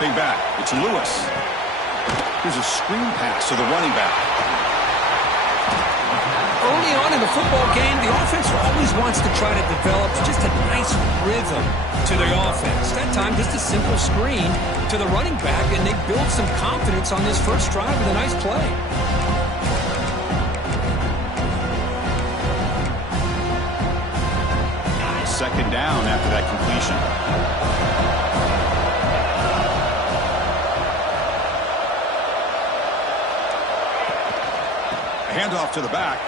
Dropping back. It's Lewis. Here's a screen pass to the running back. Early on in the football game, the offense always wants to try to develop just a nice rhythm to their offense. That time, just a simple screen to the running back, and they build some confidence on this first drive with a nice play. Second down after that completion. A handoff to the back.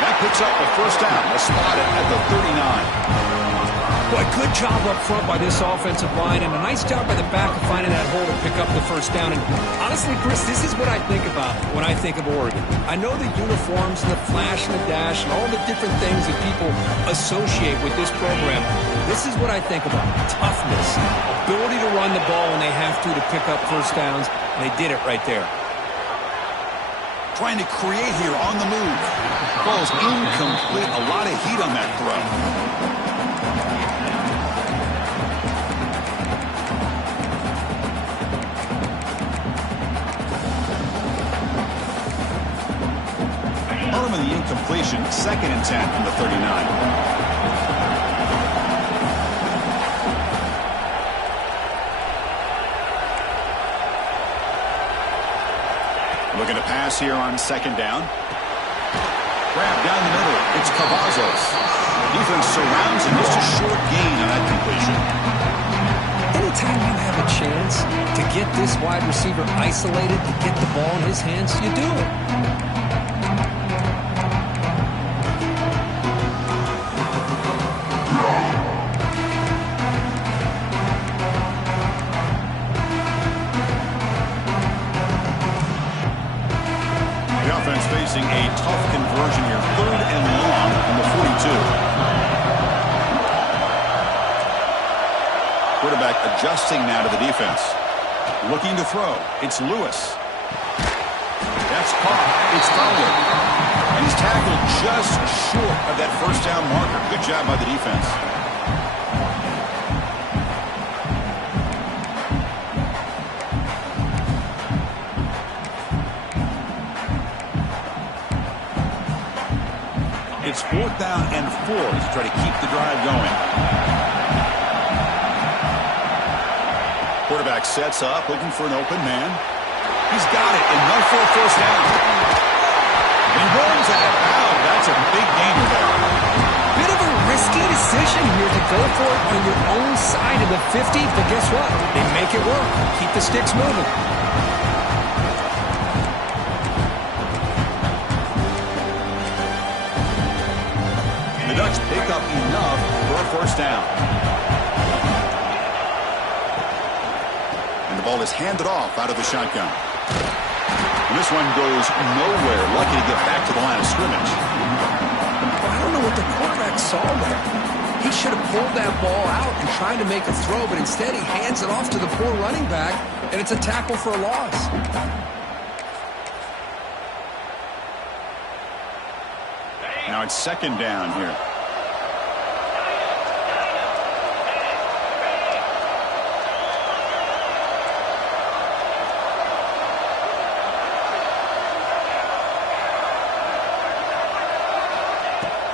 That picks up the first down. They'll spot it at the 39. Boy, good job up front by this offensive line, and a nice job by the back of finding that hole to pick up the first down. And honestly, Chris, this is what I think about when I think of Oregon. I know the uniforms and the flash and the dash and all the different things that people associate with this program. This is what I think about. Toughness, ability to run the ball when they have to pick up first downs, and they did it right there. Trying to create here on the move. Ball's incomplete. A lot of heat on that throw. The incompletion, 2nd and 10 from the 39. Looking to pass here on 2nd down. Grab down the middle. It's Cavazos. Defense surrounds him. Just a short gain on that completion. Anytime you have a chance to get this wide receiver isolated, to get the ball in his hands, you do it. Facing a tough conversion here. 3rd and long from the 42. Quarterback adjusting now to the defense. Looking to throw. It's Lewis. That's caught. It's Fowler. And he's tackled just short of that first down marker. Good job by the defense. It's 4th down and 4 to try to keep the drive going. Quarterback sets up, looking for an open man. He's got it, enough for a first down. And he runs out of bounds. That's a big gainer there. Bit of a risky decision here to go for it on your own side of the 50, but guess what? They make it work. Keep the sticks moving. Ducks pick up enough for a first down. And the ball is handed off out of the shotgun. And this one goes nowhere. Lucky to get back to the line of scrimmage. I don't know what the quarterback saw there. He should have pulled that ball out and tried to make a throw, but instead he hands it off to the poor running back, and it's a tackle for a loss. Now it's 2nd down here.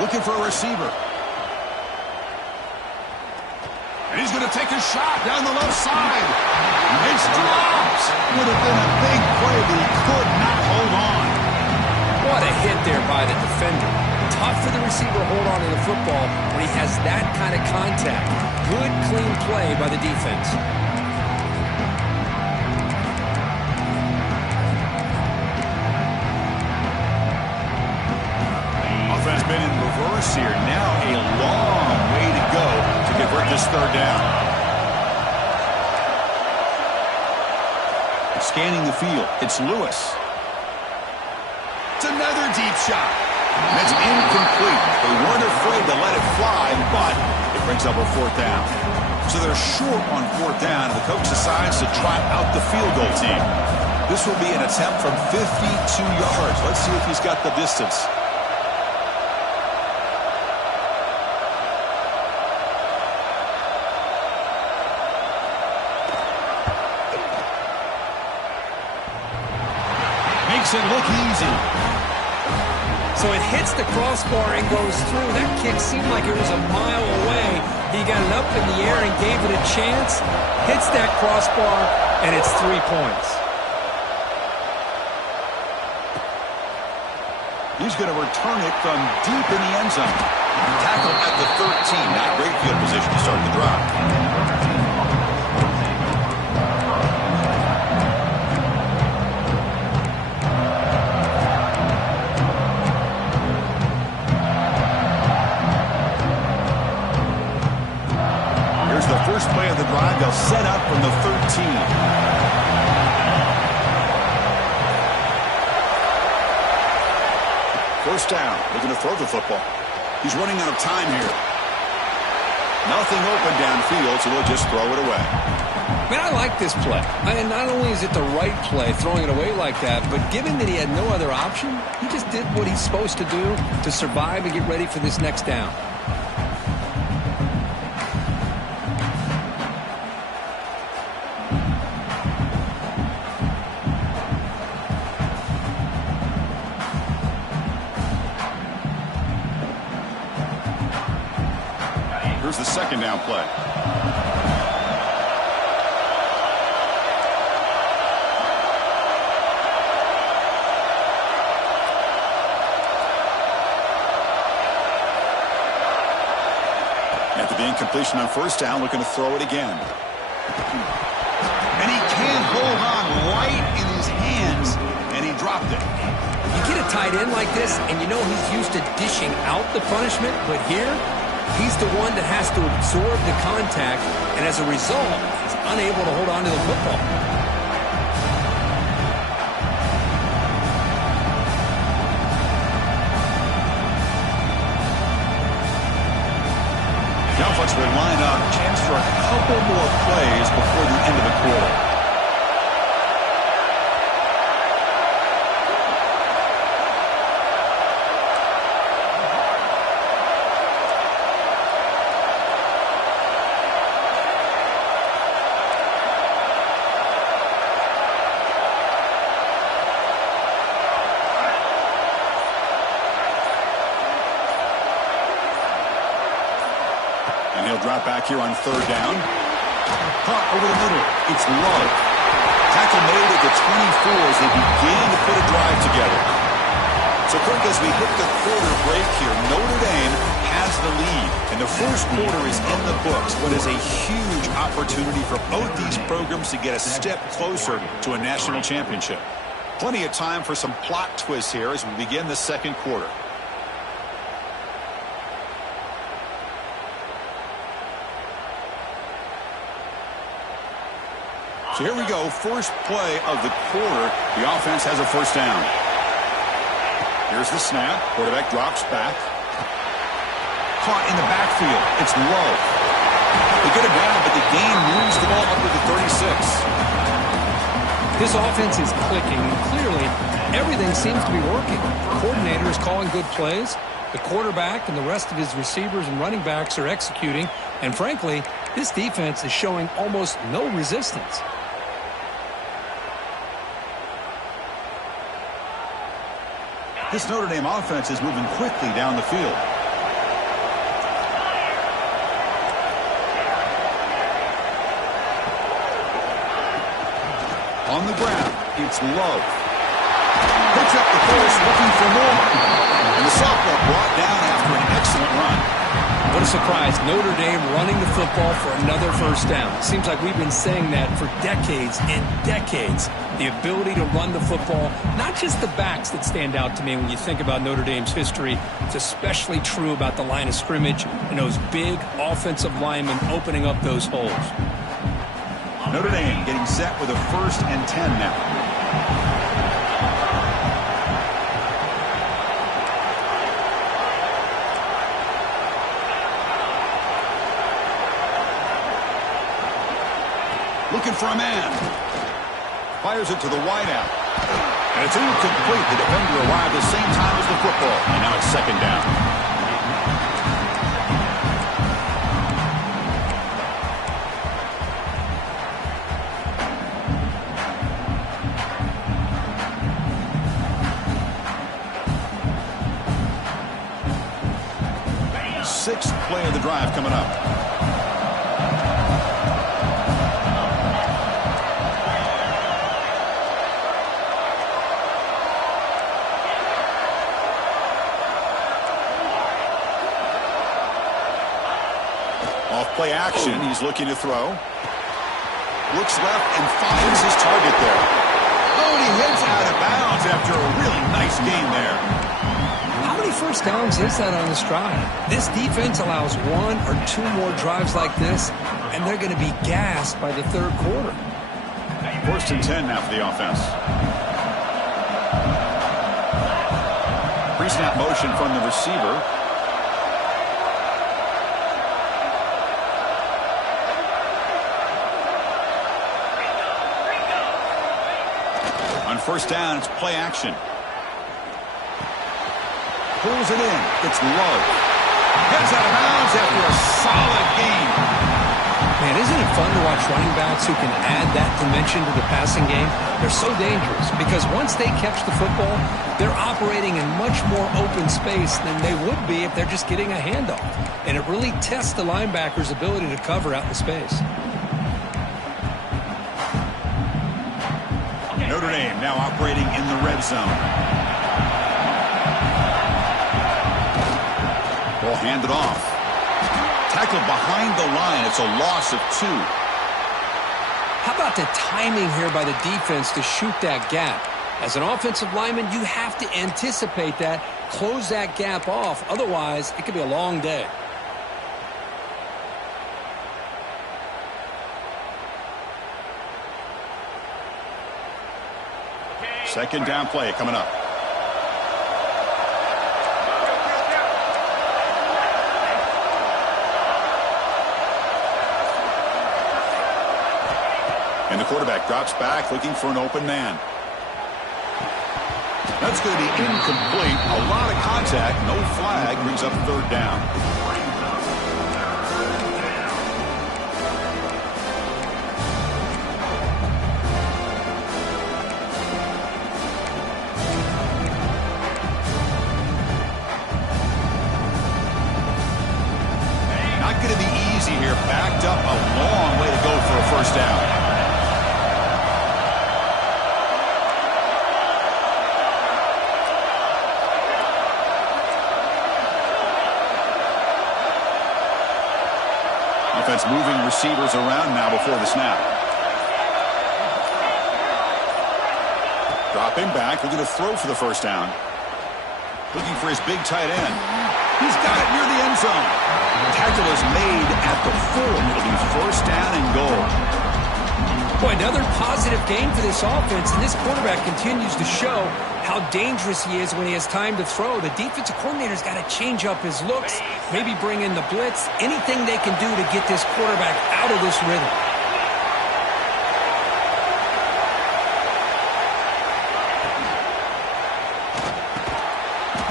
Looking for a receiver. And he's going to take a shot down the left side. It's dropped. Would have been a big play, but he could not hold on. What a hit there by the defender. Tough for the receiver to hold on to the football when he has that kind of contact. Good, clean play by the defense. Offense been in reverse here. Now a long way to go to convert this 3rd down. Scanning the field. It's Lewis. It's another deep shot. And it's incomplete. They weren't afraid to let it fly, but it brings up a 4th down. So they're short on 4th down, and the coach decides to try out the field goal team. This will be an attempt from 52 yards. Let's see if he's got the distance. makes it look easy. So it hits the crossbar and goes through. That kick seemed like it was a mile away. He got it up in the air and gave it a chance. Hits that crossbar, and it's 3 points. He's going to return it from deep in the end zone. Tackle at the 13. Not great field position to start the drive. First play of the drive, they'll set up from the 13. First down, looking to throw the football. He's running out of time here. Nothing open downfield, so they'll just throw it away. Man, I like this play. And not only is it the right play, throwing it away like that, but given that he had no other option, he just did what he's supposed to do to survive and get ready for this next down. Here's the second down play. After the incompletion on first down, looking to throw it again. And he can't hold on right in his hands, and he dropped it. You get a tight end like this, and you know he's used to dishing out the punishment, but here, he's the one that has to absorb the contact, and as a result, he's unable to hold on to the football. The offense will line up, chance for a couple more plays before the end of the quarter. And he'll drop back here on third down. Caught over the middle. It's Love. Tackle made at the 24 as they begin to put a drive together. So, Kirk, as we hit the quarter break here, Notre Dame has the lead. And the first quarter is in the books, but is a huge opportunity for both these programs to get a step closer to a national championship. Plenty of time for some plot twists here as we begin the second quarter. So here we go, first play of the quarter. The offense has a first down. Here's the snap. Quarterback drops back. Caught in the backfield. It's Love. They get him down, but the gain moves the ball up to the 36. This offense is clicking, and clearly everything seems to be working. The coordinator is calling good plays. The quarterback and the rest of his receivers and running backs are executing. And frankly, this defense is showing almost no resistance. This Notre Dame offense is moving quickly down the field. On the ground, it's Love. Picks up the force, looking for more. And the sophomore brought down after an excellent run. What a surprise. Notre Dame running the football for another first down. Seems like we've been saying that for decades and decades. The ability to run the football, not just the backs that stand out to me when you think about Notre Dame's history. It's especially true about the line of scrimmage and those big offensive linemen opening up those holes. Notre Dame getting set with a 1st and 10 now. Looking for a man. Fires it to the wideout. And it's incomplete. The defender arrived at the same time as the football. And now it's second down. sixth play of the drive coming up. Off play action. He's looking to throw. Looks left and finds his target there. Oh, and he heads out of bounds after a really nice game there. How many first downs is that on this drive? This defense allows one or two more drives like this, and they're going to be gassed by the third quarter. First and 10 now for the offense. Pre-snap motion from the receiver. On first down, it's play action. Pulls it in. It's low. Heads out of bounds after a solid game. Man, isn't it fun to watch running backs who can add that dimension to the passing game? They're so dangerous because once they catch the football, they're operating in much more open space than they would be if they're just getting a handoff. And it really tests the linebacker's ability to cover out in space. Notre Dame now operating in the red zone. Ball handed off. Tackled behind the line. It's a loss of 2. How about the timing here by the defense to shoot that gap? As an offensive lineman, you have to anticipate that, close that gap off. Otherwise, it could be a long day. Second down play coming up. And the quarterback drops back looking for an open man. That's going to be incomplete. A lot of contact. No flag. Brings up third down. Not going to be easy here. Backed up a long way to go for a first down. Offense moving receivers around now before the snap. Dropping back, looking to throw for the first down. Looking for his big tight end. He's got it near the end zone. Tackle is made at the 4. It'll be first down and goal. Boy, another positive game for this offense, and this quarterback continues to show how dangerous he is when he has time to throw. The defensive coordinator's got to change up his looks, maybe bring in the blitz, anything they can do to get this quarterback out of this rhythm.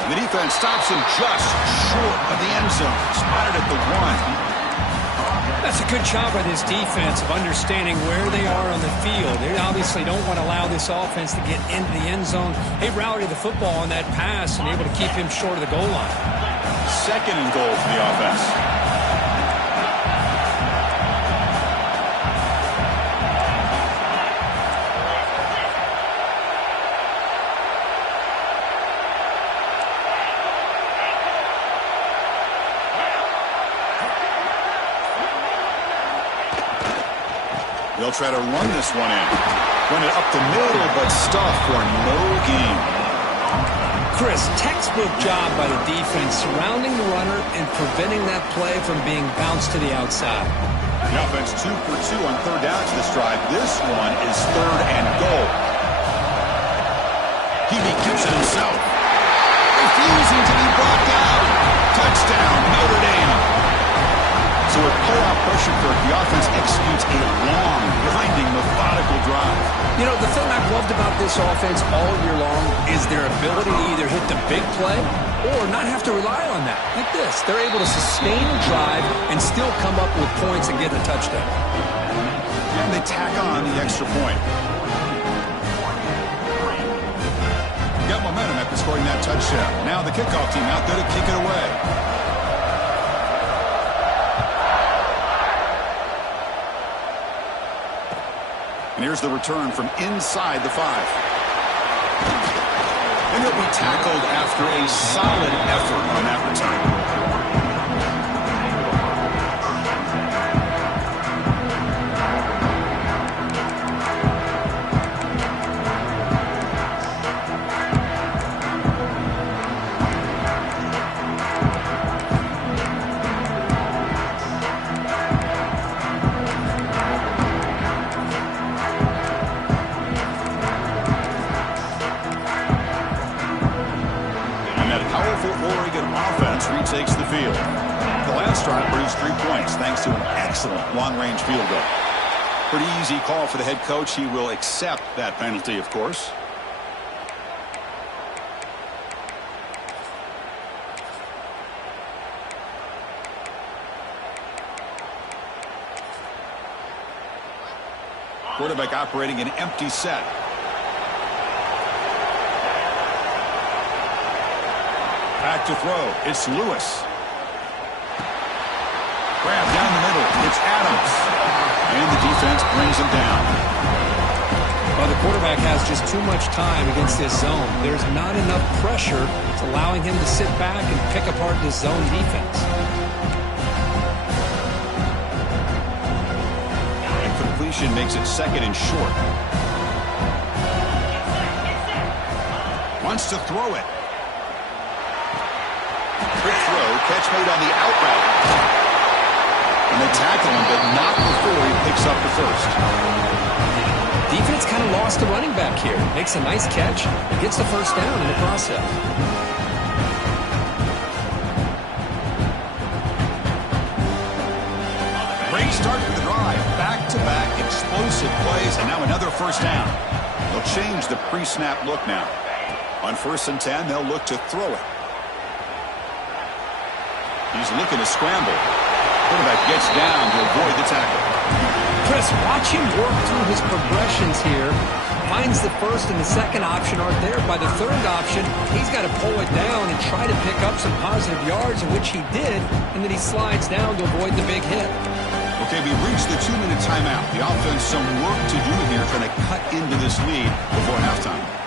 And the defense stops him just short of the end zone. Spotted at the 1. That's a good job by this defense of understanding where they are on the field. They obviously don't want to allow this offense to get into the end zone. They routed the football on that pass and able to keep him short of the goal line. Second and goal for the offense. They'll try to run this one in. Run it up the middle, but stuff for no gain. Chris, textbook job by the defense surrounding the runner and preventing that play from being bounced to the outside. The offense 2 for 2 on third down to this drive. This one is third and goal. He keeps it himself. Refusing to be brought down. Touchdown, Notre Dame. So with playoff pressure, the offense executes a long, grinding, methodical drive. You know, the thing I've loved about this offense all year long is their ability to either hit the big play or not have to rely on that. Like this, they're able to sustain a drive and still come up with points and get a touchdown. And they tack on the extra point. Got momentum after scoring that touchdown. Now the kickoff team out there to kick it away. And here's the return from inside the 5. And he'll be tackled after a solid effort on that return. Takes the field. The last drive produced 3 points thanks to an excellent long-range field goal. Pretty easy call for the head coach. He will accept that penalty, of course. Quarterback operating an empty set. Back to throw. It's Lewis. Grab down the middle. It's Adams. And the defense brings him down. Well, the quarterback has just too much time against this zone. There's not enough pressure. It's allowing him to sit back and pick apart this zone defense. And completion makes it second and short. Wants to throw it. Quick throw, catch made on the out route. And they tackle him, but not before he picks up the first. Defense kind of lost the running back here. Makes a nice catch and gets the first down in the process. Great start to the drive. Back-to-back explosive plays, and now another first down. They'll change the pre-snap look now. On 1st and 10, they'll look to throw it. He's looking to scramble. Quarterback gets down to avoid the tackle. Chris, watch him work through his progressions here. Finds the first and the second option aren't there. By the third option, he's got to pull it down and try to pick up some positive yards, which he did, and then he slides down to avoid the big hit. Okay, we've reached the 2-minute timeout. The offense some work to do here, trying to cut into this lead before halftime.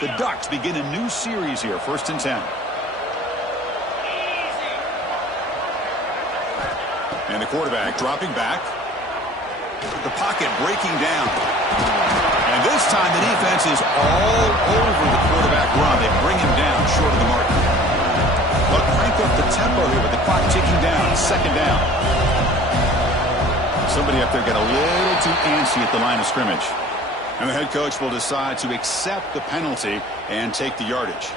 The Ducks begin a new series here, 1st and 10. And the quarterback dropping back. The pocket breaking down. And this time the defense is all over the quarterback run. They bring him down short of the mark. Look, crank up the tempo here with the clock ticking down. 2nd down. Somebody up there got a little too antsy at the line of scrimmage. And the head coach will decide to accept the penalty and take the yardage.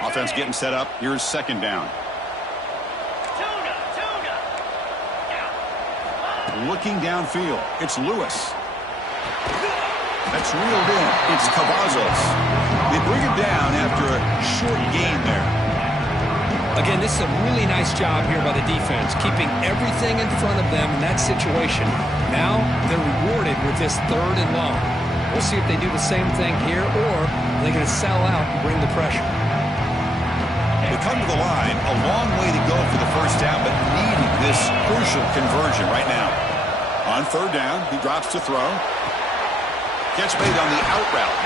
Offense getting set up. Here's 2nd down. Looking downfield. It's Lewis. That's reeled in. It's Cavazos. They bring him down after a short gain there. Again, this is a really nice job here by the defense, keeping everything in front of them in that situation. Now they're rewarded with this 3rd and long. We'll see if they do the same thing here, or they're going to sell out and bring the pressure. They come to the line, a long way to go for the first down, but needing this crucial conversion right now. On 3rd down, he drops to throw. Catch made on the out route.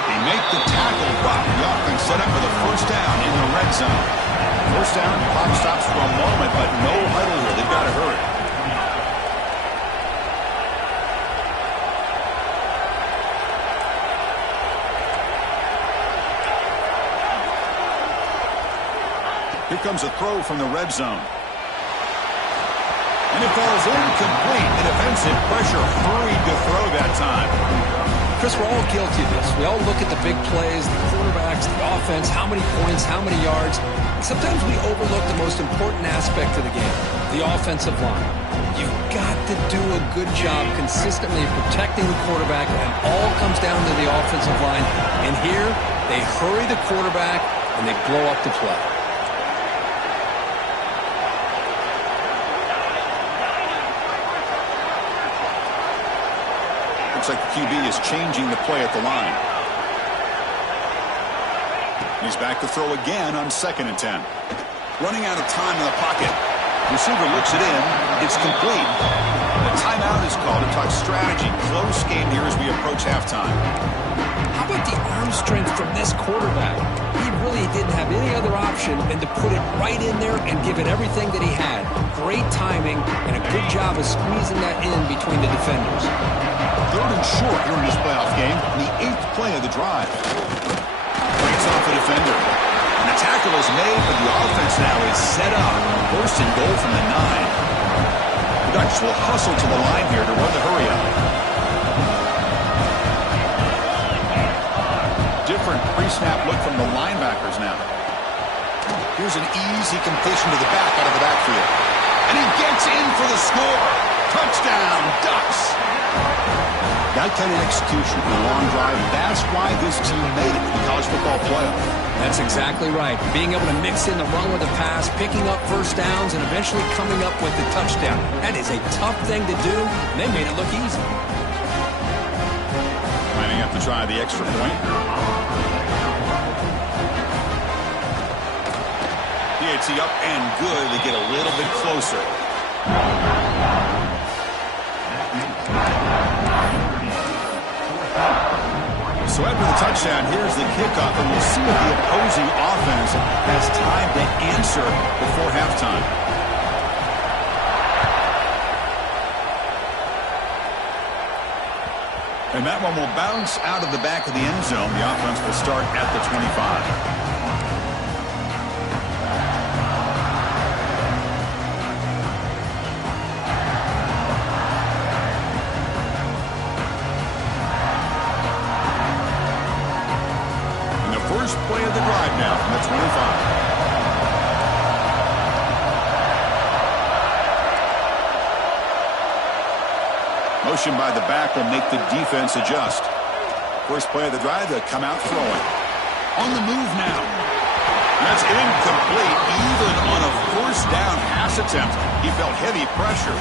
They make the tackle drop. The offense set up for the first down in the red zone. First down, clock stops for a moment, but no huddle here. They've got to hurry. Here comes a throw from the red zone. And it falls incomplete. The defensive pressure hurried to throw that time. Chris, we're all guilty of this. We all look at the big plays, the quarterbacks, the offense, how many points, how many yards. And sometimes we overlook the most important aspect of the game, the offensive line. You've got to do a good job consistently protecting the quarterback, and all comes down to the offensive line. And here, they hurry the quarterback, and they blow up the play. Looks like the QB is changing the play at the line. He's back to throw again on 2nd and 10. Running out of time in the pocket. Receiver looks it in. It's complete. The timeout is called to talk strategy. Close game here as we approach halftime. How about the arm strength from this quarterback? He really didn't have any other option than to put it right in there and give it everything that he had. Great timing and a good job of squeezing that in between the defenders. 3rd and short here in this playoff game. The 8th play of the drive. Breaks off a defender. And the tackle is made, but the offense now is set up. 1st and goal from the 9. The Ducks will hustle to the line here to run the hurry up. Different pre-snap look from the linebackers now. Here's an easy completion to the back out of the backfield. And he gets in for the score. Touchdown, Ducks. That kind of execution for a long drive, that's why this team made it to the college football playoff. That's exactly right. Being able to mix in the run with the pass, picking up first downs, and eventually coming up with the touchdown. That is a tough thing to do, and they made it look easy. Lining up to try the extra point. PAT up and good. They get a little bit closer. So after the touchdown, here's the kickoff, and we'll see if the opposing offense has time to answer before halftime. And that one will bounce out of the back of the end zone. The offense will start at the 25. First play of the drive now from the 25. Motion by the back will make the defense adjust. First play of the drive, they'll come out throwing. On the move now. That's incomplete. Even on a 1st down pass attempt, he felt heavy pressure.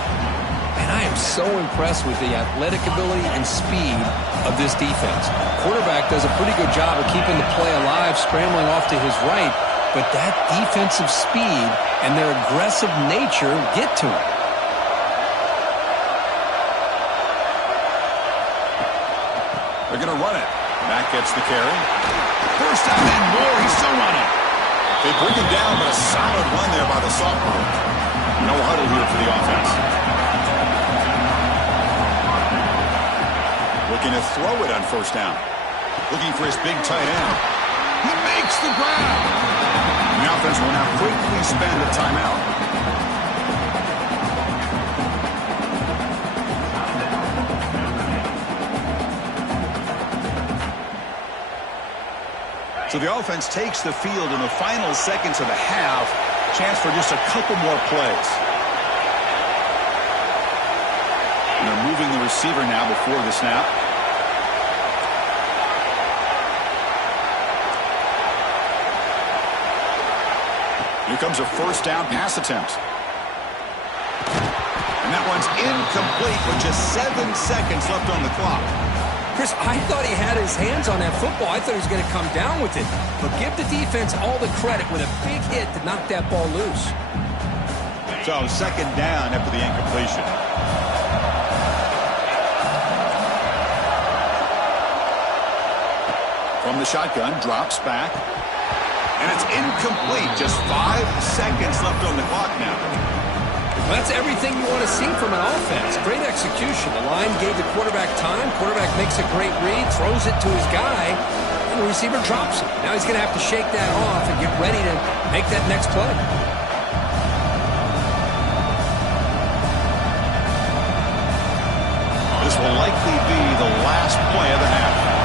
And I am so impressed with the athletic ability and speed of this defense. Quarterback does a pretty good job of keeping the play alive, scrambling off to his right, but that defensive speed and their aggressive nature get to him. They're going to run it. Back gets the carry. 1st down and more. He's still running. They bring him down, but a solid run there by the sophomore. No huddle here for the offense. Looking to throw it on 1st down. Looking for his big tight end. He makes the grab. The offense will now quickly spend a timeout. So the offense takes the field in the final seconds of the half. Chance for just a couple more plays. And they're moving the receiver now before the snap. Here comes a 1st down pass attempt. And that one's incomplete with just 7 seconds left on the clock. Chris, I thought he had his hands on that football. I thought he was going to come down with it. But give the defense all the credit with a big hit to knock that ball loose. So 2nd down after the incompletion. From the shotgun, drops back. And it's incomplete. Just 5 seconds left on the clock now. Well, that's everything you want to see from an offense. Great execution. The line gave the quarterback time. Quarterback makes a great read, throws it to his guy, and the receiver drops it. Now he's going to have to shake that off and get ready to make that next play. This will likely be the last play of the half.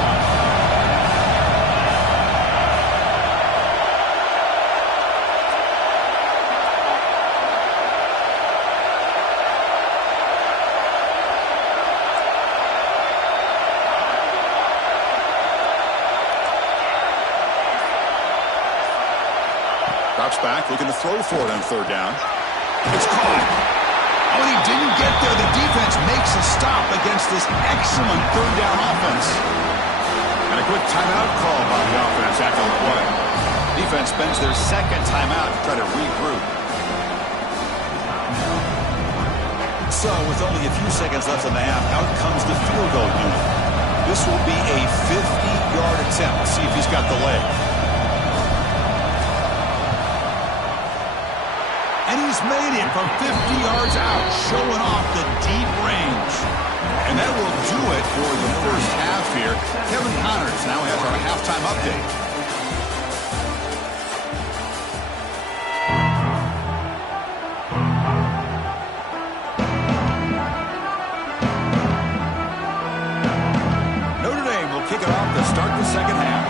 Drops back, looking to throw for it on 3rd down. It's caught. Oh, and he didn't get there, the defense makes a stop against this excellent third down offense. And a quick timeout call by the offense after the play. Defense spends their second timeout to try to regroup. So, with only a few seconds left in the half, out comes the field goal unit. This will be a 50-yard attempt. Let's see if he's got the leg. And he's made it from 50 yards out, showing off the deep range. And that will do it for the first half here. Kevin Connors now has our halftime update. Kick it off to start the second half.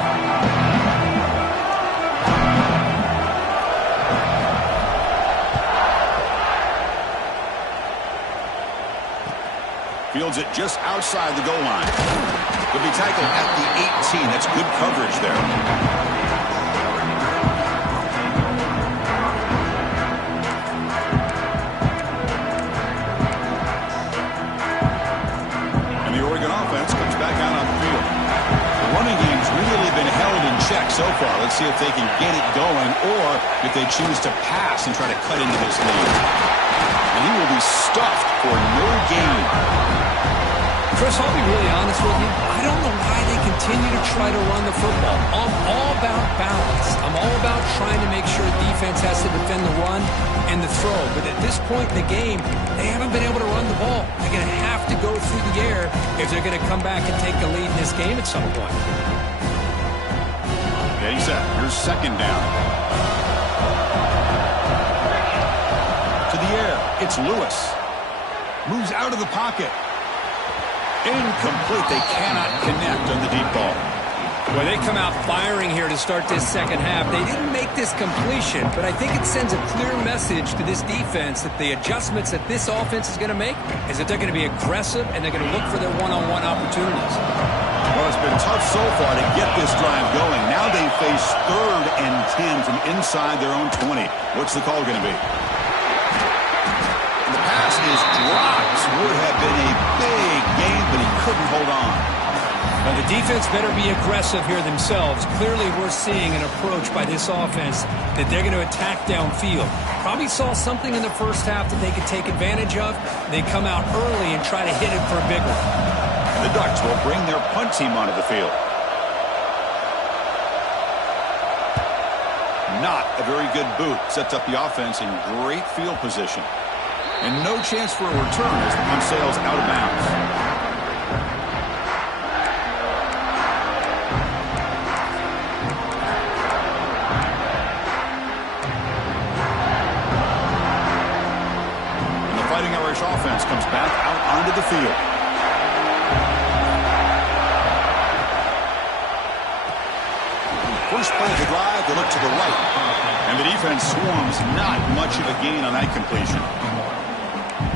Fields it just outside the goal line. He'll be tackled at the 18. That's good coverage there. Running game's really been held in check so far. Let's see if they can get it going or if they choose to pass and try to cut into this lead. And he will be stuffed for no gain. Chris, I'll be really honest with you. I don't know why they continue to try to run the football. I'm all about balance. I'm all about trying to make sure defense has to defend the run and the throw. But at this point in the game, they haven't been able to run the ball. They're going to have to go through the air if they're going to come back and take the lead in this game at some point. Yeah, he's set. Here's second down. To the air. It's Lewis. Moves out of the pocket. Incomplete. They cannot connect on the deep ball. Well, they come out firing here to start this second half. They didn't make this completion, but I think it sends a clear message to this defense that the adjustments that this offense is going to make is that they're going to be aggressive and they're going to look for their one-on-one opportunities. Well, it's been tough so far to get this drive going. Now they face 3rd and 10 from inside their own 20. What's the call going to be? And the pass is dropped. Would have been a big gain, but he couldn't hold on. Now, the defense better be aggressive here themselves. Clearly, we're seeing an approach by this offense that they're going to attack downfield. Probably saw something in the first half that they could take advantage of. They come out early and try to hit it for a big one. And the Ducks will bring their punt team onto the field. Not a very good boot. Sets up the offense in great field position. And no chance for a return as the punt sails out of bounds. And the Fighting Irish offense comes back out onto the field. First play of the drive, they look to the right. And the defense swarms, not much of a gain on that completion.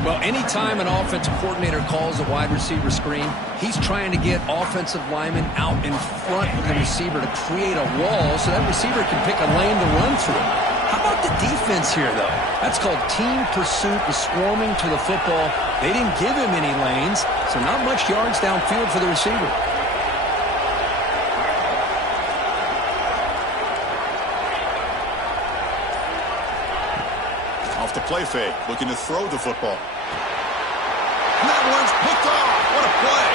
Well, anytime an offensive coordinator calls a wide receiver screen, he's trying to get offensive linemen out in front of the receiver to create a wall so that receiver can pick a lane to run through. How about the defense here, though? That's called team pursuit and swarming to the football. They didn't give him any lanes, so not much yards downfield for the receiver. Off the play fake, looking to throw the football. And that one's picked off. What a play.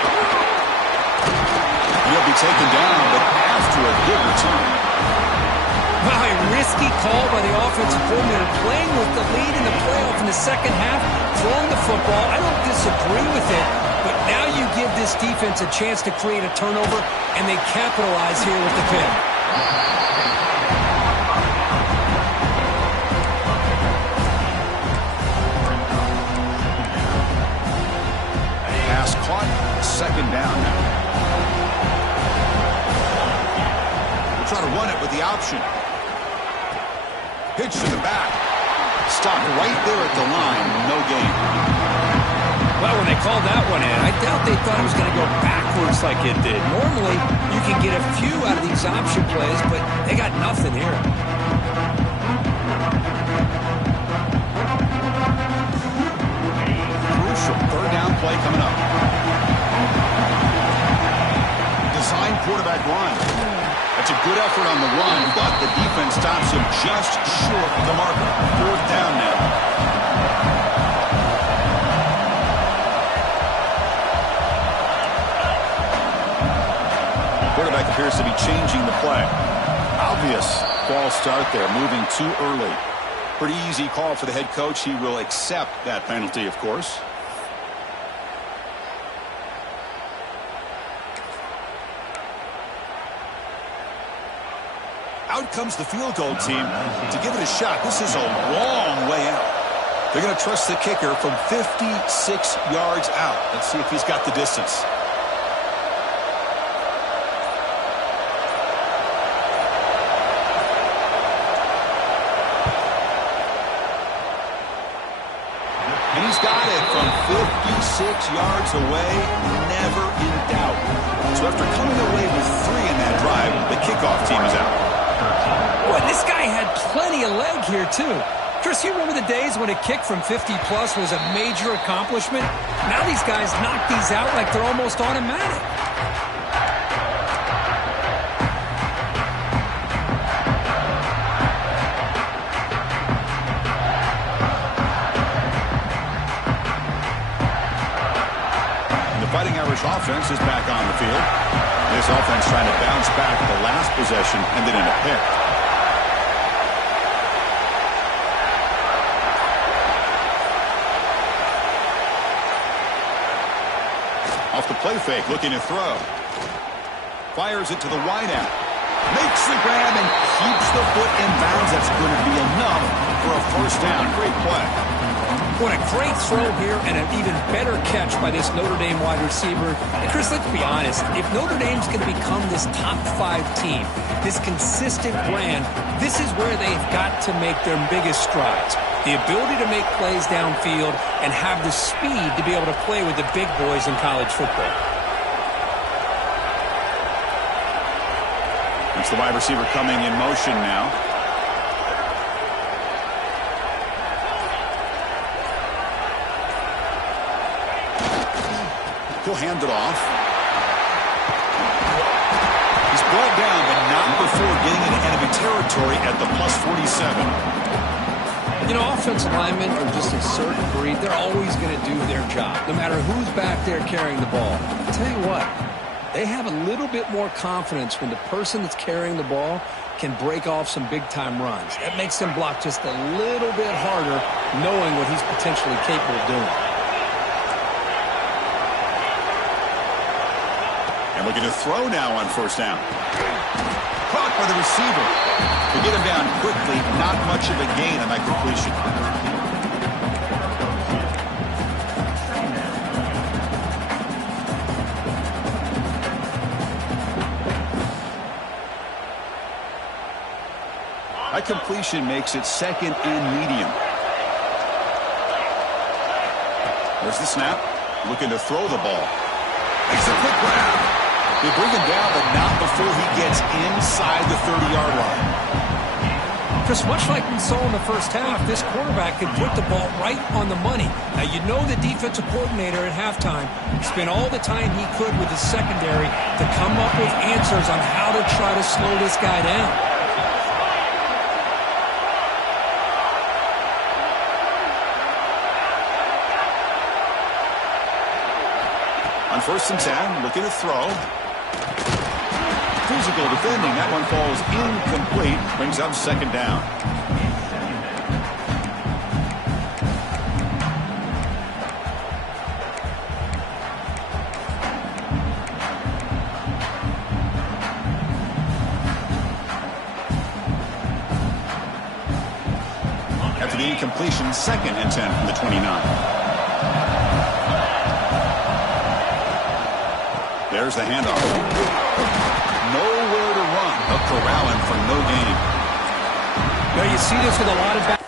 He'll be taken down, but after a good return. Wow, a risky call by the offensive coordinator, playing with the lead in the playoff in the second half, throwing the football. I don't disagree with it, but now you give this defense a chance to create a turnover, and they capitalize here with the pick. Pass caught, second down now. We'll try to run it with the option. Pitch to the back. Stopped right there at the line. No gain. Well, when they called that one in, I doubt they thought it was going to go backwards like it did. Normally, you can get a few out of these option plays, but they got nothing here. Crucial play coming up. Design quarterback run. That's a good effort on the run, but the defense stops him just short of the marker. 4th down now. Quarterback appears to be changing the play. Obvious false start there, moving too early. Pretty easy call for the head coach. He will accept that penalty, of course. Out comes the field goal team to give it a shot. This is a long way out. They're going to trust the kicker from 56 yards out. Let's see if he's got the distance. And he's got it from 56 yards away, never in doubt. So after coming away with 3 in that drive, the kickoff team is out. Boy, this guy had plenty of leg here, too. Chris, you remember the days when a kick from 50-plus was a major accomplishment? Now these guys knock these out like they're almost automatic. The Fighting Irish offense is back on the field. This offense trying to bounce back the last possession, ended in a pick. Off the play fake, looking to throw. Fires it to the wideout. Makes the grab and keeps the foot in bounds. That's going to be enough for a 1st down. Great play. What a great throw here and an even better catch by this Notre Dame wide receiver. And Chris, let's be honest. If Notre Dame's going to become this top 5 team, this consistent brand, this is where they've got to make their biggest strides. The ability to make plays downfield and have the speed to be able to play with the big boys in college football. It's the wide receiver coming in motion now. He'll hand it off. He's brought down, but not before getting into enemy territory at the +47. You know, offensive linemen are just a certain breed. They're always going to do their job, no matter who's back there carrying the ball. I'll tell you what, they have a little bit more confidence when the person that's carrying the ball can break off some big-time runs. That makes them block just a little bit harder, knowing what he's potentially capable of doing. And looking to throw now on 1st down. Caught by the receiver. To get him down quickly, not much of a gain on that completion. That completion makes it 2nd and medium. There's the snap. Looking to throw the ball. Makes a quick grab. They bring him down, but not before he gets inside the 30-yard line. Chris, much like we saw in the first half, this quarterback could put the ball right on the money. Now, you know the defensive coordinator at halftime spent all the time he could with his secondary to come up with answers on how to try to slow this guy down. On 1st and 10, looking to throw. Physical defending. That one falls incomplete. Brings up 2nd down. After the incompletion, 2nd and 10 from the 29. There's the handoff. Nowhere to run. A corralling for no gain. Now you see this with a lot of back.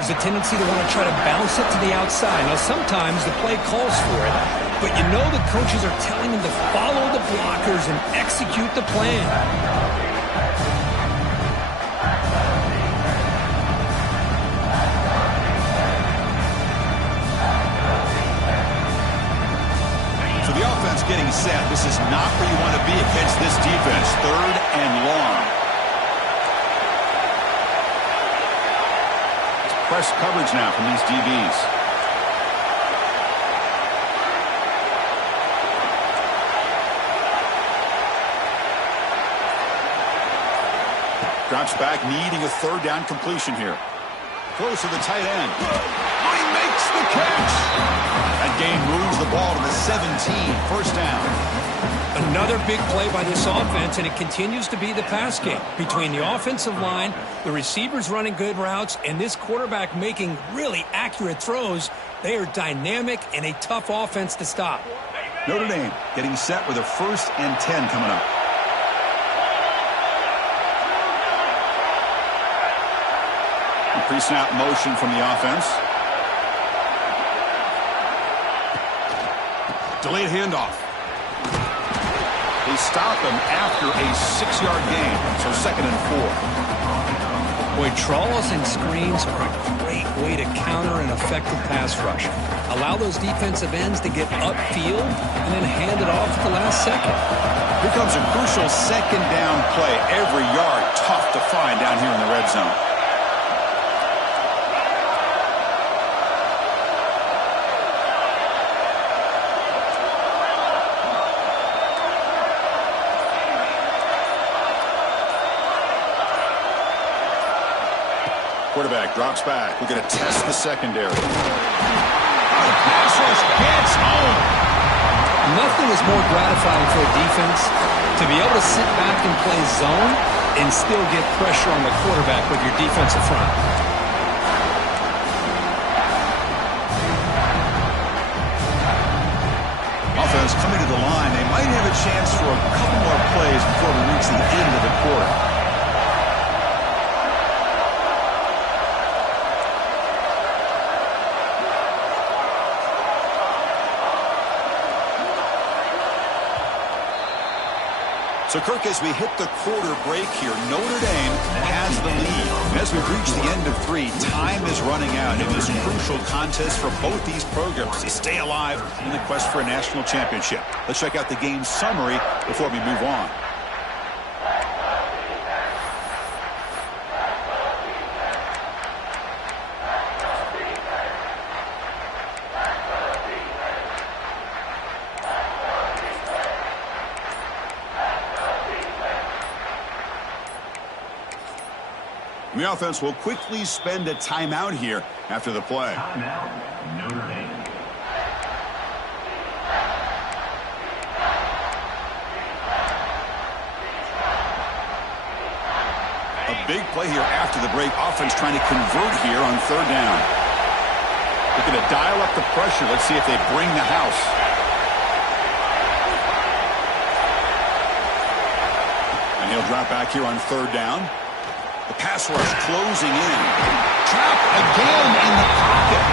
there's a tendency to want to try to bounce it to the outside. Now, sometimes the play calls for it, but you know the coaches are telling them to follow the blockers and execute the plan. So the offense getting set. This is not where you want to be against this defense. 3rd and long. It's press coverage now from these DBs. Drops back, needing a 3rd down completion here. Close to the tight end. Oh, he makes the catch. That gain moves the ball to the 17. 1st down. Another big play by this offense, and it continues to be the pass game. Between the offensive line, the receivers running good routes, and this quarterback making really accurate throws, they are dynamic and a tough offense to stop. Notre Dame getting set with a 1st and 10 coming up. Pre-snap motion from the offense. Delayed handoff. They stop him after a 6-yard gain, so 2nd and 4. Boy, trawls and screens are a great way to counter an effective pass rush. Allow those defensive ends to get upfield and then hand it off at the last second. Here comes a crucial 2nd down play. Every yard tough to find down here in the red zone. Quarterback drops back. We're going to test the secondary. The pass rush gets home. Nothing is more gratifying for a defense to be able to sit back and play zone and still get pressure on the quarterback with your defensive front. Offense coming to the line. They might have a chance for a couple more plays before we reach the end of the quarter. So, Kirk, as we hit the quarter break here, Notre Dame has the lead. And as we reach the end of 3, time is running out in this crucial contest for both these programs to stay alive in the quest for a national championship. Let's check out the game summary before we move on. The offense will quickly spend a timeout here after the play. Timeout, Notre Dame. A big play here after the break. Offense trying to convert here on 3rd down. They're going to dial up the pressure. Let's see if they bring the house. And he'll drop back here on 3rd down. The pass rush closing in. Trapped again in the pocket.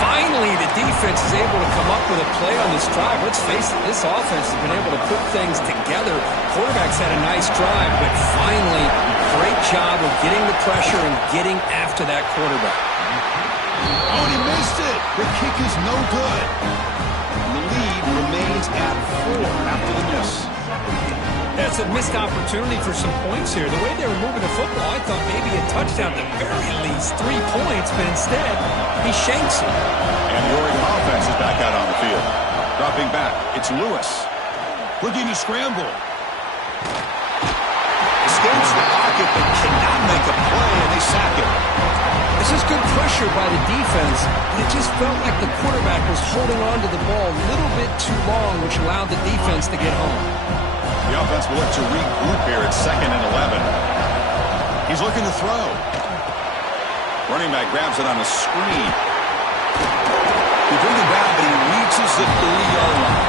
Finally, the defense is able to come up with a play on this drive. Let's face it, this offense has been able to put things together. Quarterback's had a nice drive, but finally, great job of getting the pressure and getting after that quarterback. Oh, and he missed it. The kick is no good. And the lead remains at 4 after the miss. That's a missed opportunity for some points here. The way they were moving the football, I thought maybe a touchdown, at the very least 3 points, but instead, he shanks it. And the Oregon offense is back out on the field. Dropping back, it's Lewis. Looking to scramble. Escapes the pocket, but cannot make a play, and they sack him. This is good pressure by the defense, but it just felt like the quarterback was holding on to the ball a little bit too long, which allowed the defense to get home. The offense will look to regroup here at 2nd and 11. He's looking to throw. Running back grabs it on a screen. He brings it down, but he reaches the 30-yard line.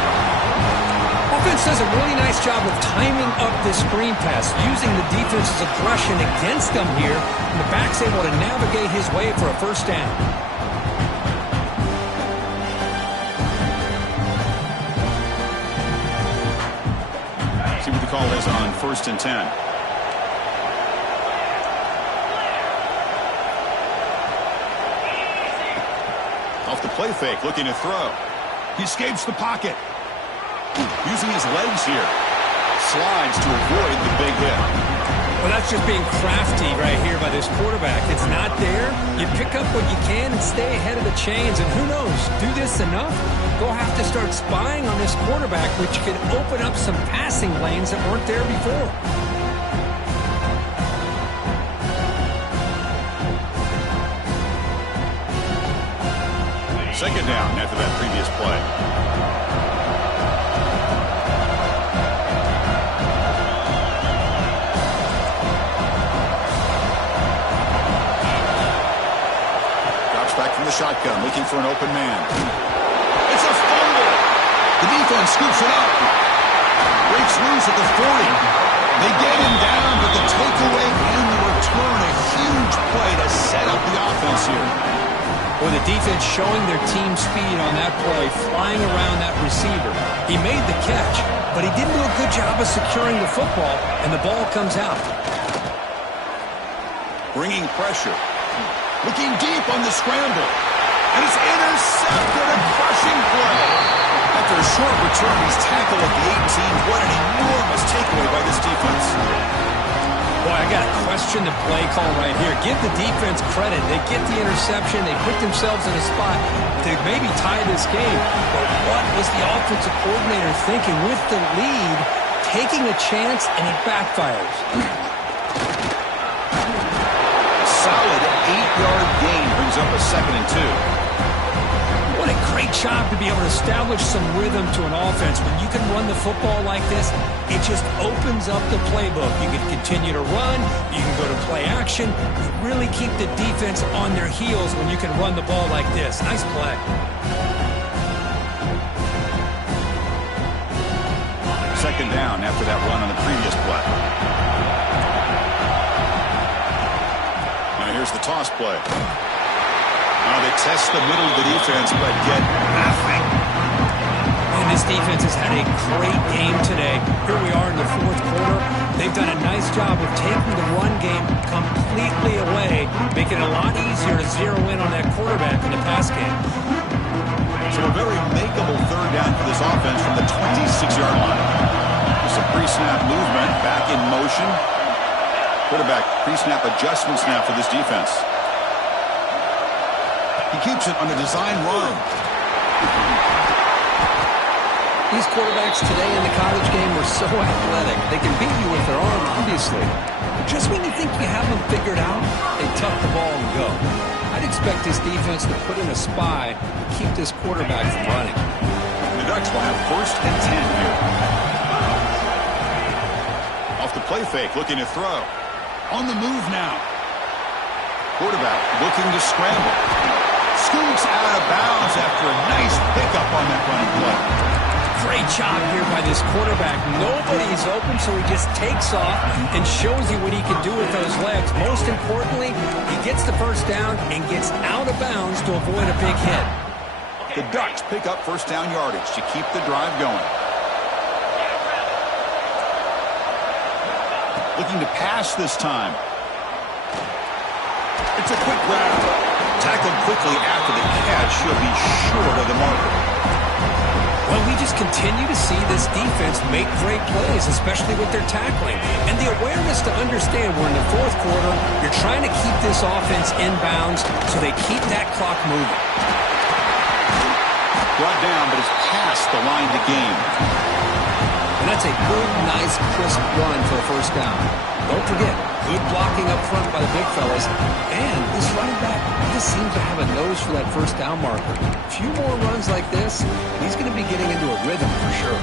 offense does a really nice job of timing up this screen pass, using the defense's aggression against them here, and the back's able to navigate his way for a first down. See what the call is on 1st and 10. Off the play fake, looking to throw. He escapes the pocket. Using his legs here. Slides to avoid the big hit. Well, that's just being crafty right here by this quarterback. It's not there. You pick up what you can and stay ahead of the chains. And who knows, do this enough, they'll have to start spying on this quarterback, which can open up some passing lanes that weren't there before. Second down after that previous play. Drops back from the shotgun, looking for an open man. It's a fumble. The defense scoops it up. Breaks loose at the 40. They get him down, but the takeaway and the return, a huge play to set up the offense here. With the defense showing their team speed on that play, flying around that receiver. He made the catch, but he didn't do a good job of securing the football, and the ball comes out. Bringing pressure. Looking deep on the scramble. And it's intercepted, a crushing play. After a short return, he's tackled at the 18. What an enormous takeaway by this defense. Boy, I got to question the play call right here. Give the defense credit. They get the interception. They put themselves in a spot to maybe tie this game. But what was the offensive coordinator thinking with the lead, taking a chance, and it backfires? Solid 8-yard gain brings up a 2nd and 2. What a great job to be able to establish some rhythm to an offense. When you can run the football like this, it just opens up the playbook. You can continue to run. You can go to play action. You really keep the defense on their heels when you can run the ball like this. Nice play. Second down after that run on the previous play. Now here's the toss play. They test the middle of the defense, but get nothing. And this defense has had a great game today. Here we are in the 4th quarter. They've done a nice job of taking the run game completely away, making it a lot easier to zero in on that quarterback in the pass game. So a very makeable 3rd down for this offense from the 26-yard line. With some pre-snap movement, back in motion. Quarterback pre-snap adjustments now for this defense. He keeps it on a design run. These quarterbacks today in the college game were so athletic. They can beat you with their arm, obviously. But just when you think you have them figured out, they tuck the ball and go. I'd expect this defense to put in a spy and keep this quarterback from running. The Ducks will have 1st and 10 here. Off the play fake, looking to throw. On the move now. Quarterback looking to scramble. Scoots out of bounds after a nice pickup on that running play. Great job here by this quarterback. Nobody's open, so he just takes off and shows you what he can do with those legs. Most importantly, he gets the first down and gets out of bounds to avoid a big hit. The Ducks pick up 1st down yardage to keep the drive going. Looking to pass this time. It's a quick grab. Tackled quickly after the catch. He'll be short of the marker. Well, we just continue to see this defense make great plays, especially with their tackling. And the awareness to understand we're in the 4th quarter, you're trying to keep this offense in bounds so they keep that clock moving. Brought down, but is past the line to gain. And that's a good, nice, crisp run for a first down. Don't forget, good blocking up front by the big fellas. And this running back just seems to have a nose for that first down marker. A few more runs like this, he's going to be getting into a rhythm for sure.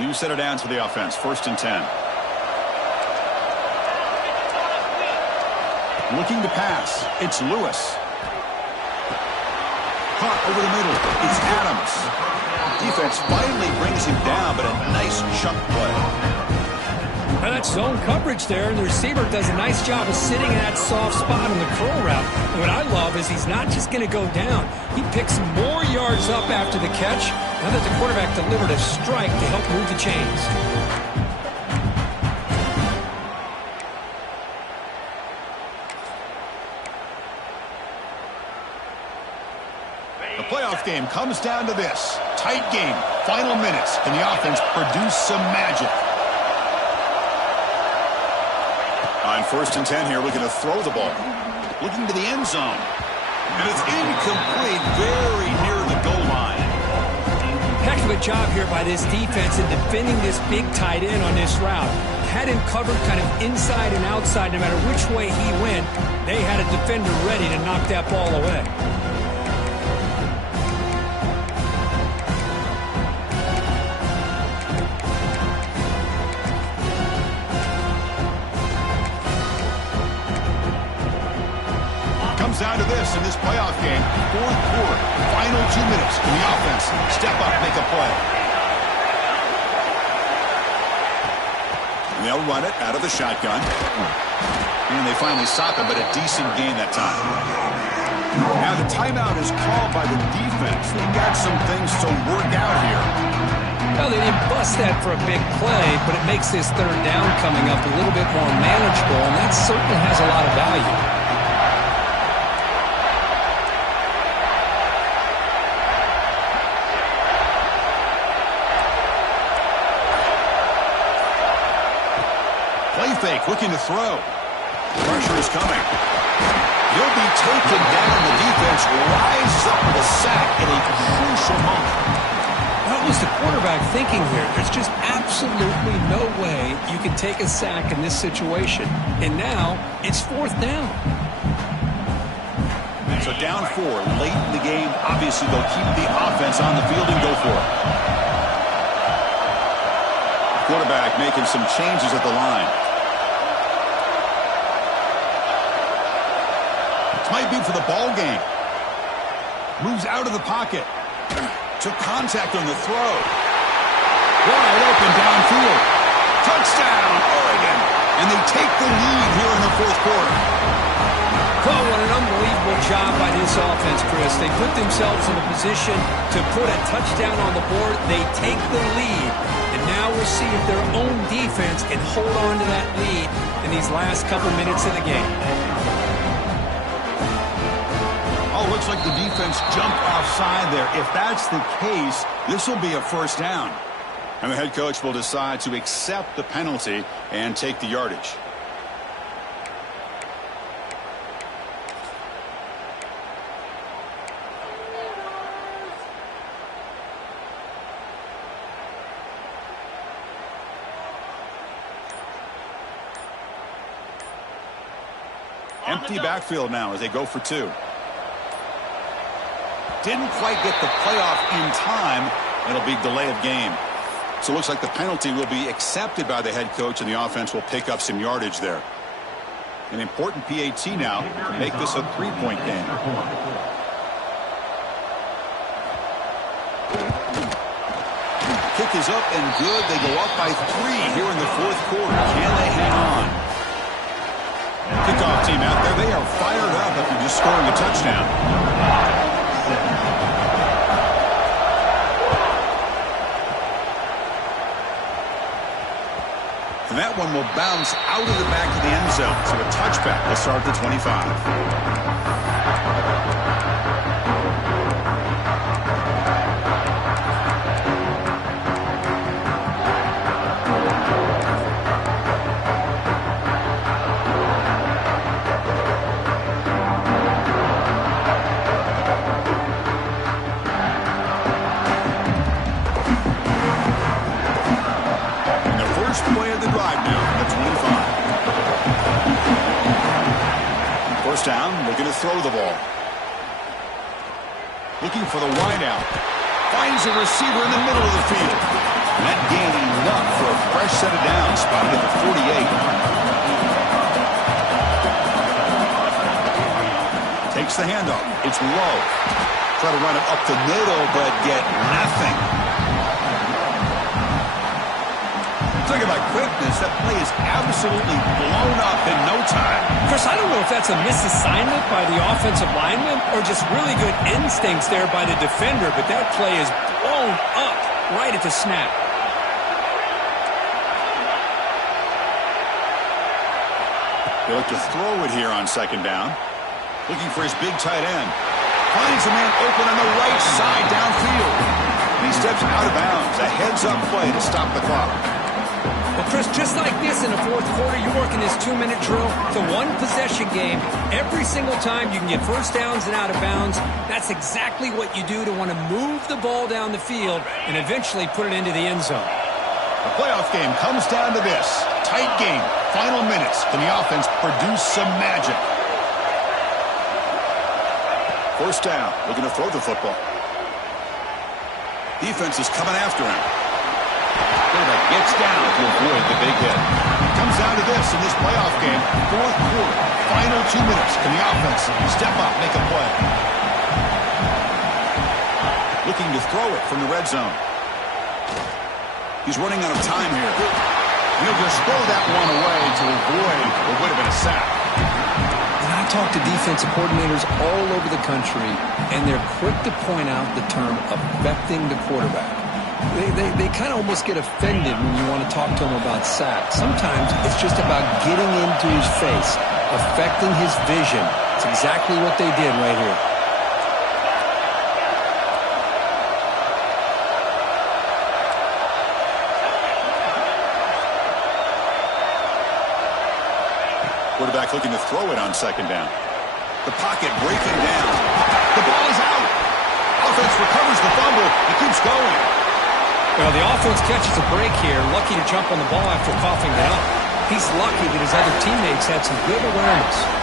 You set it down to the offense. 1st and 10. Looking to pass. It's Lewis. Caught over the middle. It's Adams. Defense finally brings him down, but a nice chunk play. Well, that's zone coverage there, and the receiver does a nice job of sitting in that soft spot on the curl route. And what I love is he's not just going to go down. He picks more yards up after the catch. Now that the quarterback delivered a strike to help move the chains. The playoff game comes down to this. Tight game. Final minutes. Can the offense produce some magic? On 1st and 10 here, looking to throw the ball. Looking to the end zone. And it's incomplete, very near the goal line. Heck of a job here by this defense in defending this big tight end on this route. Had him covered kind of inside and outside no matter which way he went. They had a defender ready to knock that ball away. Down to this in this playoff game. 4th quarter, final 2 minutes. Can the offense step up, make a play? And they'll run it out of the shotgun. And they finally stop it, but a decent gain that time. Now the timeout is called by the defense. They've got some things to work out here. Well, they didn't bust that for a big play, but it makes this 3rd down coming up a little bit more manageable, and that certainly has a lot of value. Fake, looking to throw. Pressure is coming. He'll be taken down. The defense rises up with a sack at a crucial moment. What was the quarterback thinking here? There's just absolutely no way you can take a sack in this situation. And now it's 4th down. So down 4 late in the game. Obviously, they'll keep the offense on the field and go for it. Quarterback making some changes at the line. Might be for the ball game. Moves out of the pocket. Took contact on the throw. Wide open downfield. Touchdown, Oregon. And they take the lead here in the 4th quarter. Oh, what an unbelievable job by this offense, Chris. They put themselves in a position to put a touchdown on the board. They take the lead. And now we'll see if their own defense can hold on to that lead in these last couple minutes of the game. Oh, looks like the defense jumped offside there. If that's the case, this will be a 1st down. And the head coach will decide to accept the penalty and take the yardage. Empty backfield now as they go for 2. Didn't quite get the playoff in time. It'll be delay of game. So it looks like the penalty will be accepted by the head coach, and the offense will pick up some yardage there. An important PAT now to make this a 3-point game. Kick is up and good. They go up by 3 here in the 4th quarter. Can they hang on? Kickoff team out there. They are fired up after just scoring a touchdown. And that one will bounce out of the back of the end zone. So a touchback will start the 25. Down, looking to throw the ball. Looking for the wideout. Finds a receiver in the middle of the field. That gain enough for a fresh set of downs, spotted at the 48. Takes the handoff. It's low. Try to run it up the middle, but get nothing. Talking about quickness, that play is absolutely blown up in no time. Chris, I don't know if that's a misassignment by the offensive lineman or just really good instincts there by the defender, but that play is blown up right at the snap. They look to throw it here on second down. Looking for his big tight end. Finds a man open on the right side downfield. And he steps out of bounds. A heads-up play to stop the clock. Well, Chris, just like this in the fourth quarter, you're working this 2-minute drill. It's a one-possession game. Every single time you can get first downs and out of bounds. That's exactly what you do to want to move the ball down the field and eventually put it into the end zone. The playoff game comes down to this. Tight game. Final minutes. Can the offense produce some magic? First down. Looking to throw the football. Defense is coming after him. Quarterback gets down to avoid the big hit. Comes down to this in this playoff game. Fourth quarter. Final 2 minutes. Can the offense step up, make a play? Looking to throw it from the red zone. He's running out of time here. He'll just throw that one away to avoid what would have been a sack. And I talk to defensive coordinators all over the country, and they're quick to point out the term affecting the quarterback. They kind of almost get offended when you want to talk to them about sacks. Sometimes it's just about getting into his face, affecting his vision. It's exactly what they did right here. Quarterback looking to throw it on second down. The pocket breaking down. The ball is out. Offense recovers the fumble. It keeps going. Well, the offense catches a break here. Lucky to jump on the ball after coughing it up. He's lucky that his other teammates had some good awareness.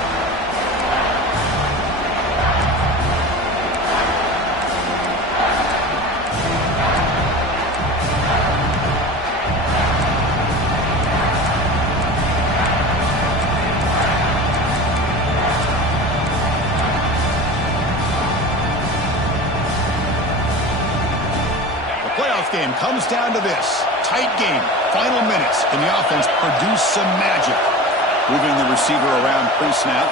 Game comes down to this. Tight game. Final minutes. Can the offense produce some magic? Moving the receiver around pre-snap.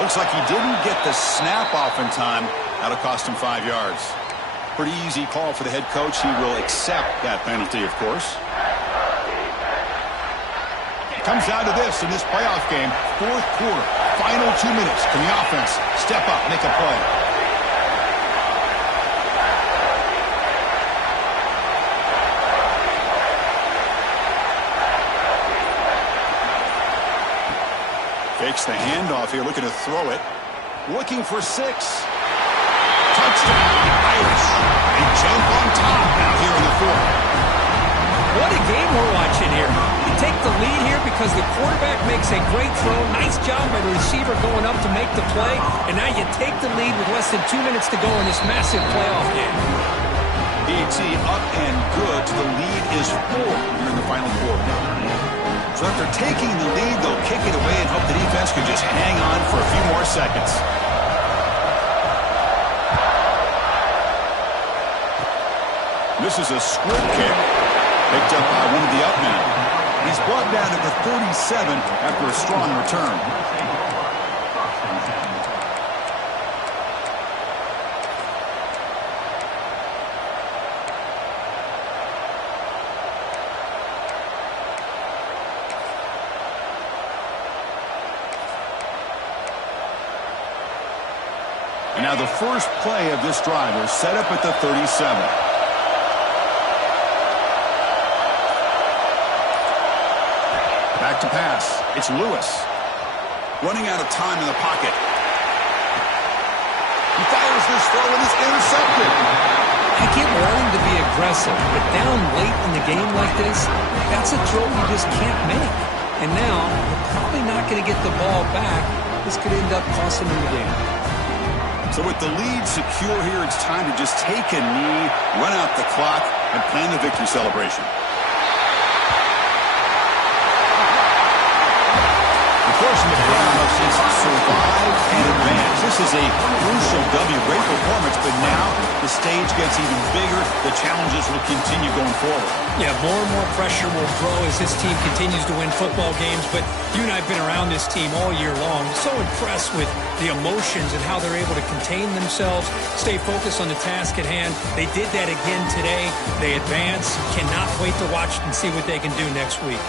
Looks like he didn't get the snap off in time. That'll cost him 5 yards. Pretty easy call for the head coach. He will accept that penalty, of course. Comes down to this in this playoff game. Fourth quarter. Final 2 minutes. Can the offense step up, make a play? Fakes the handoff here, looking to throw it. Looking for 6. Touchdown, Irish. They jump on top now here in the fourth. What a game we're watching here. You take the lead here because the quarterback makes a great throw. Nice job by the receiver going up to make the play. And now you take the lead with less than 2 minutes to go in this massive playoff game. PAT up and good. The lead is 4 here in the final quarter. So after taking the lead, they'll kick it away and hope the defense can just hang on for a few more seconds. This is a squib kick. Picked up by one of the up men. He's brought down to the 37 after a strong return. And now the first play of this drive is set up at the 37. Back to pass. It's Lewis. Running out of time in the pocket. He fires this throw and it's intercepted. I get wanting to be aggressive, but down late in the game like this, that's a throw you just can't make. And now, you're probably not going to get the ball back. This could end up costing him the game. So with the lead secure here, it's time to just take a knee, run out the clock, and plan the victory celebration. forcing the crowd. Survive and advance. This is a crucial W. Great performance, but now the stage gets even bigger. The challenges will continue going forward. Yeah, more and more pressure will grow as this team continues to win football games, but you and I have been around this team all year long. So impressed with the emotions and how they're able to contain themselves, stay focused on the task at hand. They did that again today. They advance. Cannot wait to watch and see what they can do next week.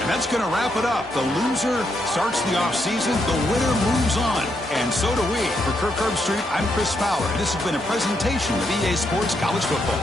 And that's going to wrap it up. The loser starts the offseason. The winner moves on. And so do we. For Kirk Herbstreit, I'm Chris Fowler. And this has been a presentation of EA Sports College Football.